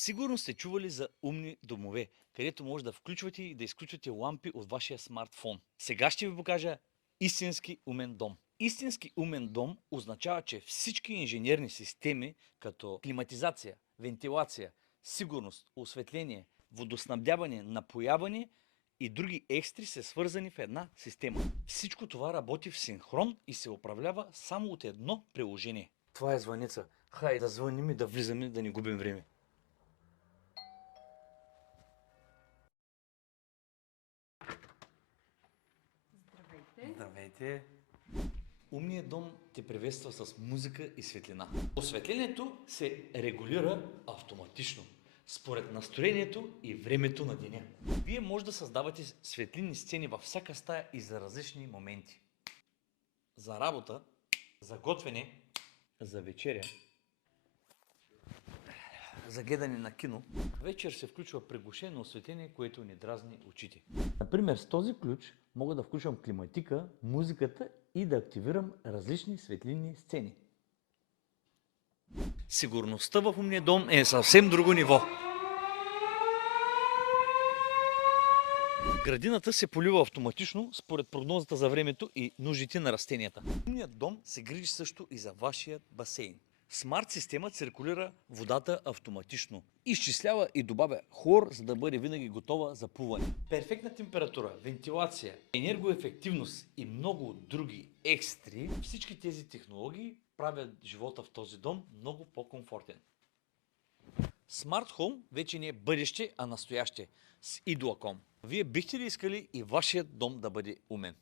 Сигурно сте чували за умни домове, където може да включвате и да изключвате лампи от вашия смартфон. Сега ще ви покажа истински умен дом. Истински умен дом означава, че всички инженерни системи, като климатизация, вентилация, сигурност, осветление, водоснабдяване, напояване и други екстри са свързани в една система. Всичко това работи в синхрон и се управлява само от едно приложение. Това е звънеца. Хайде да звъним и да влизаме, да не губим време. Здравейте. Здравейте! Умният дом те приветства с музика и светлина. Осветлението се регулира автоматично, според настроението и времето на деня. Вие може да създавате светлинни сцени във всяка стая и за различни моменти. За работа, за готвене, за вечеря, за гледане на кино. Вечер се включва приглушено осветление, което ни дразни очите. Например, с този ключ мога да включвам климатика, музиката и да активирам различни светлинни сцени. Сигурността в умния дом е съвсем друго ниво. Градината се полива автоматично според прогнозата за времето и нуждите на растенията. Умният дом се грижи също и за вашия басейн. Смарт система циркулира водата автоматично. Изчислява и добавя хлор, за да бъде винаги готова за плуване. Перфектна температура, вентилация, енергоефективност и много други екстри. Всички тези технологии правят живота в този дом много по-комфортен. Смарт Home вече не е бъдеще, а настояще с Idua.com. Вие бихте ли искали и вашият дом да бъде умен?